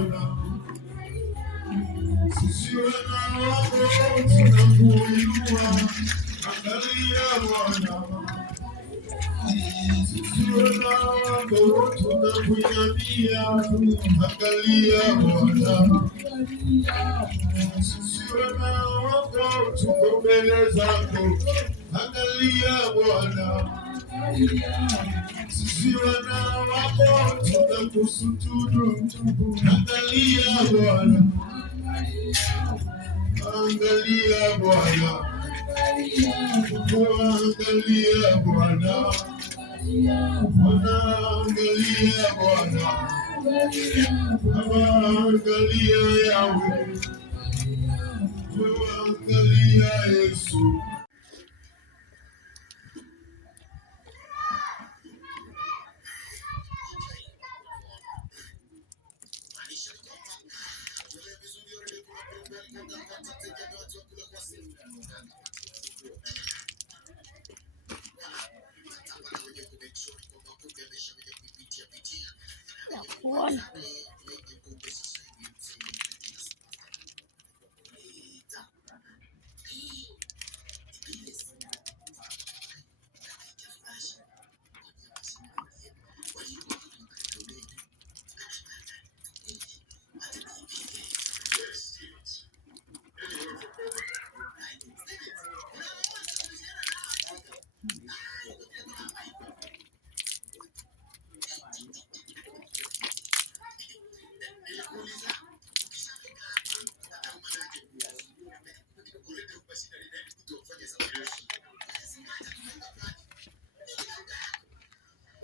Bwana, sisi wana wako tunakuinua. Angalia Bwana, sisi wana wako tunakuinamia. Angalia Bwana, sisi wana wako tuko mbele zako. Angalia Bwana, sisi wana wako tunakusujudu. Angalia Bwana, angalia Bwana, angalia Bwana, angalia Bwana, angalia Yahweh, angalia Yesu.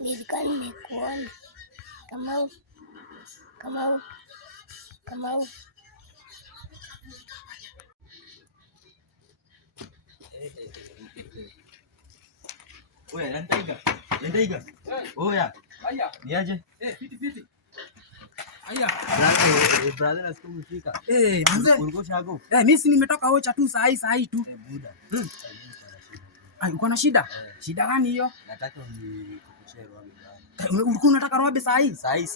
Nilikuwa nimekuona Kamau. Oya, Ndaiga. Oya. Aya. Niaje? Fiti. Aya. Brother nasikia umefika. Manze. Ulikuwa shago? Mimi si nimetoka Ocha tu saa hii tu. Buda. Uko na shida? Shida gani hiyo? Nataka nikukushare robe. Ulikuwa unataka robe saa hii? Saa hii.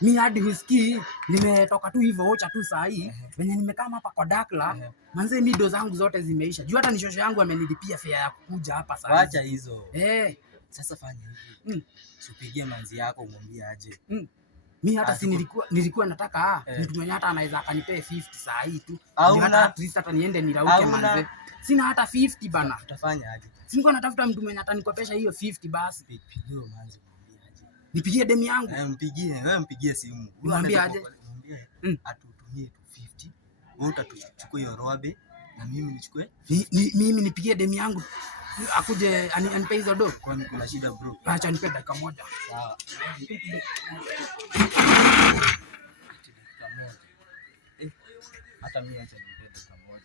Mimi hadi husikii, nimetoka tu hivyo Ocha tu saa hii. Venye nimekaa hapa kwa Dakla, manze mido zangu zote zimeisha. Juu hata nishosho yangu amenilipia fare ya kukuja hapa saa hii. Acha hizo. Sasa fanya hivi. Usipigie manzi yako umwambie aje. Mimi hata si nilikuwa nataka mtu mwenye hata anaweza akanipea 50 saa hii tu. Hata at least hata niende nirauke manze. Sina hata 50 bana. Utafanya aje? Sikuwa natafuta mtu mwenye atanikopesha hiyo 50 basi. Pigie manzi umwambie aje. Nipigie demi yangu. Wewe mpigie simu. Mwambie aje? Mwambie atutumie 250. Wewe utachukua hiyo robe na mimi nichukue. Mimi nipigie demi yangu. Akuje anipe hizo do. Kwani kuna shida bro? Acha nipe dakika moja. Sawa. Hata mimi acha nipe dakika moja.